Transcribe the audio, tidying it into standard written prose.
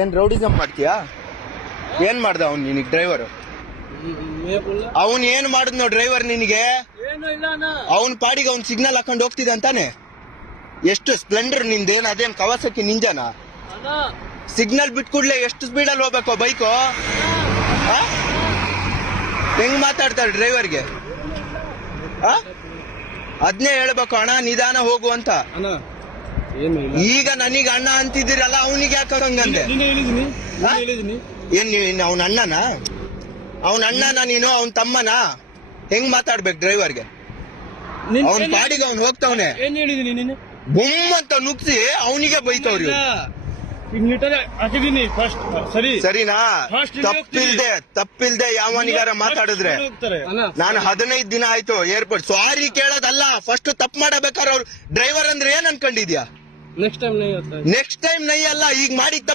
ಏನ್ ರೌಡಿಸಮ್ ಮಾಡ್ತೀಯಾ? ಏನ್ ಮಾಡ್ದ ಅವ್ನು ನಿನಗೆ ಡ್ರೈವರ್? ಅವನ್ ಏನ್ ಮಾಡಿದ್ನೋ ಡ್ರೈವರ್ ನಿನಗೆ? ಅವನ್ ಪಾಡಿಗೆ ಅವ್ನ್ ಸಿಗ್ನಲ್ ಹಾಕೊಂಡು ಹೋಗ್ತಿದೆ ಅಂತಾನೆ. ಎಷ್ಟು ಸ್ಪ್ಲೆಂಡರ್ ನಿಂದೇನ್? ಅದೇನ್ ಕವಾಸಕಿ ನಿಂಜಾನ? ಸಿಗ್ನಲ್ ಬಿಟ್ ಕೂಡ್ಲೆ ಎಷ್ಟು ಸ್ಪೀಡಲ್ಲಿ ಹೋಗ್ಬೇಕು ಬೈಕು? ಹೆಂಗ್ ಮಾತಾಡ್ತಾರೆ ಡ್ರೈವರ್ಗೆ? ಅದ್ನೇ ಹೇಳ್ಬೇಕು, ಅಣ್ಣ ನಿಧಾನ ಹೋಗು ಅಂತ. ಈಗ ನನಗೆ ಅಣ್ಣ ಅಂತಿದ್ದೀರಲ್ಲ, ಅವನಿಗೆ ಯಾಕೆ ಹಂಗಂದೆ? ಏನ್ ಅವನ ಅಣ್ಣನ? ಅವನ ಅಣ್ಣನ ನೀನು? ಅವನ್ ತಮ್ಮನ? ಹೆಂಗ್ ಮಾತಾಡ್ಬೇಕು ಡ್ರೈವರ್ಗೆ? ಅವನ್ ಪಾಡಿಗೆ ಅವ್ನ್ ಹೋಗ್ತಾವನೆ, ಬುಮ್ ಅಂತ ನುಗ್ಸಿ ಅವನಿಗೆ ಬೈತವ್ರಿ. ಸರಿನಾ? ತಪ್ಪಿಲ್ದೆ ಯಾವನಿಗಾರ ಮಾತಾಡಿದ್ರೆ ನಾನು 15 ದಿನ ಆಯ್ತು ಏರ್ಪೋರ್ಟ್. ಸಾರಿ ಕೇಳೋದಲ್ಲ, ಫಸ್ಟ್ ತಪ್ಪು ಮಾಡಬೇಕಾದ್ರೆ ಅವ್ರು ಡ್ರೈವರ್ ಅಂದ್ರೆ ಏನ್ ಅನ್ಕೊಂಡಿದ್ಯಾ? ನೆಕ್ಸ್ಟ್ ಟೈಮ್ ನೈ ಅಲ್ಲ, ಈಗ ಮಾಡಿ